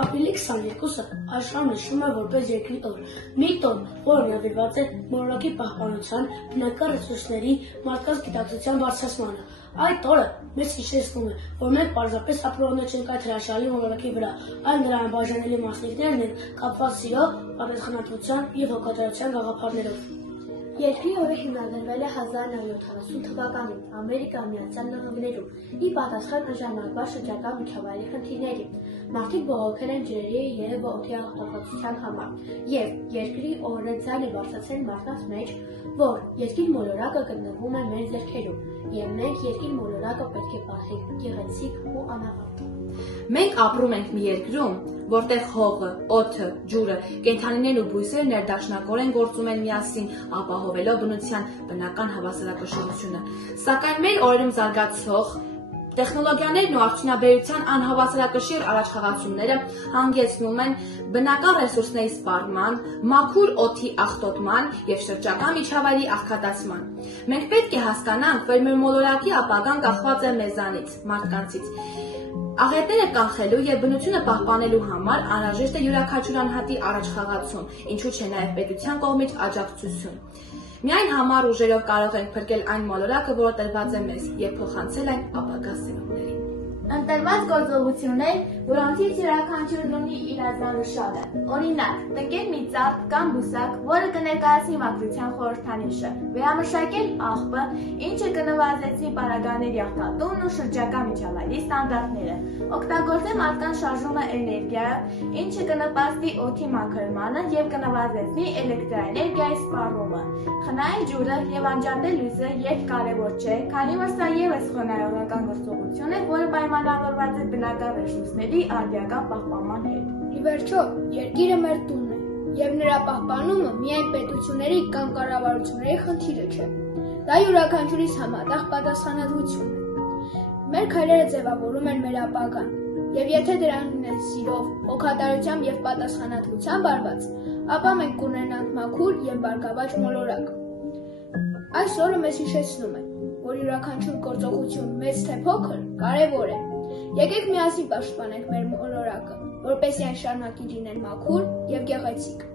Ապրիլի 22-ը աշխարհն նշում է որպես երկրի օր, մի տոն, որը նվիրված է մոլորակի պահպանության, բնական ռեսուրսների, մարդկանց գիտակցության բարձրացմանը։ Այդ օրը մեզ հիշեցնում է, որ մենք պարզապես ապրողներ չենք այդ հրաշալի մոլորակի վրա, այլ նրա անբաժանելի մասնիկներն են կապված սիրո, պատասխանատվության և հոգատարության գաղափարներով։ Երկրի օրը հիմնադրվել է 1970 թվականին Ամերիկայի Միացյալ Նահանգներում, ի պատասխան ժամանակվա շրջակա միջավայրի խնդիրների։ Մարդիկ բողոքել են ջրերի և օդի աղտոտվածության համար, և երկրի օրը ձայն է բարձրացրել մարդկանց մեջ, որ երկիր մոլորակը գտնվում է մեր ձեռքերում, և մենք երկիր մոլորակը պետք է պահենք գեղեցիկ ու անավարտ։ Մենք ապրում ենք մի երկրում, որտեղ հողը, օդը, ջուրը, կենդանիներն ու բույսերը ներդաշնակորեն գործում են միասին, ապահովելով բնության բնական հավասարակշռությունը։ Սակայն մեր օրերում զարգացող տեխնոլոգիաներն ու արդյունաբերության անհավասարակշիռ առաջխաղացումները հանգեցնում են բնական ռեսուրսների սպառման, մաքուր օդի աղտոտման և շրջակա միջավայրի աղքատացման։ Մենք պետք է հասկանանք, որ մեր մոլորակի ապագան կախված է մեզանից, մարդկանցից։ Աղետները կանխելու և բնությունը պահպանելու համար անհրաժեշտ է յուրաքանչյուր անհատի առաջխաղացում, ինչու չէ նաև պետության կողմից աջակցություն։ Միայն համառ ուժերով կարող ենք փրկել այն մոլորակը, որը տրված է մեզ, և փոխանցել այն ապագա սերունդներին։ Ընտրված գործողություններ, որոնցից յուրաքանչյուրն ունի իր ազդանշանը։ Օրինակ, տնկել մի ծառ կամ բուսակ, որը կներկայացնի մաքրության խորհրդանիշը, վերամշակել աղբը, ինչը կնվազեցնի պարագաների աղտոտումն ու շրջակա միջավայրի ստանդարտները, օգտագործել մարդկանց շարժումը էներգիայը, ինչը կնպաստի օդի մաքրմանը և կնվազեցնի էլեկտրաէներգիայի սպառումը, խնայել ջուրը և անջատել լույսը երբ կարևոր չէ, քանի որ սա ևս խոնարհողական գործողություն է, որը պայմանավորված է բնական ռեսուրսների արդիական պահպանման հետ։ Ի վերջո, երկիրը մեր տունն է, և նրա պահպանումը միայն պետությունների կամ կառավարությունների խնդիրը չէ։ Դա յուրաքանչյուրիս համատեղ պատասխանատվություն է։ Մեր քայլերը ձևավորում են մեր ապագան, և եթե դրանն է սիրով, հոգատարությամբ և պատասխանատվությամբ արված, ապա մենք կունենանք մաքուր և բարգավաճ մոլորակ։ Այս օրը մեզ հիշեցնում է, որ յուրաքանչյուր գործողություն, մեծ թե փոքր, կարևոր է։ Եկեք միասին պաշտպանենք մեր մոլորակը, որպեսզի այն շարունակի լինել մաքուր և գեղեցիկ։